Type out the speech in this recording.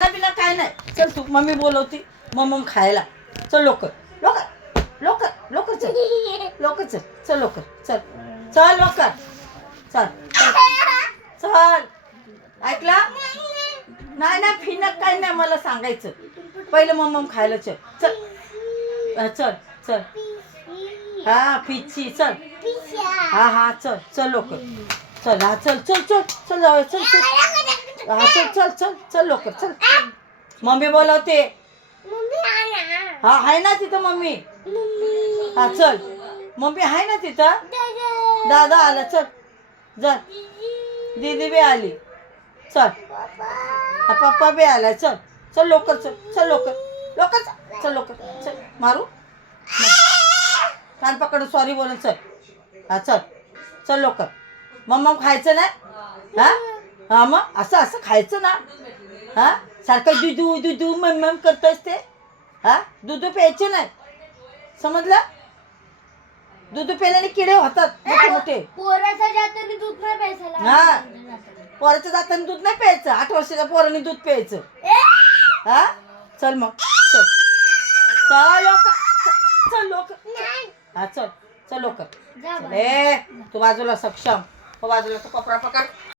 बिना काय नाही. चल तू मम्मी बोलवती मम्मी खायला. चल लवकर लवकर लवकर लवकर चल लवकर चल चल लवकर चल चल लवकर चल चल. ऐकला नाही ना फिनक काय नाही मला सांगायचं. पहिलं मम्मी खायला चल चल चल चल. हा पिची चल. हा हा चल चल लवकर चल. हा चल चल चल चल जाऊया चल चल. हा चल चल चल चल लवकर चल. मम्मी बोलवते. हा आहे ना तिथं मम्मी. हा चल मम्मी आहे ना तिथं. दादा आला चल चल. दीदी बी आली चल. हा पप्पा बी आला चल चल लवकर चल चल लवकर लवकर चल चल लवकर चल. मारू कान पकडून सॉरी बोलून चल. हा चल चल लवकर. मम्मा खायचं नाही. हा हा मग असं असं खायचं ना. हा सारखं दुधू दुधू मम्मम करतोस ते. हा दूध प्यायचे नाही समजलं. दूध प्यायल्याने किडे होतात मोठे मोठे. पोराच्या जाताना दूध नाही प्यायचं. हा पोराच्या जाताना दूध नाही प्यायचं. 8 वर्षाच्या पोराने दूध प्यायचं. हा चल मग चल चल लवकर चल लवकर. हा चल चल लवकर. ए तू बाजूला सक्षम. हो बाजूला तू कपडा पकड.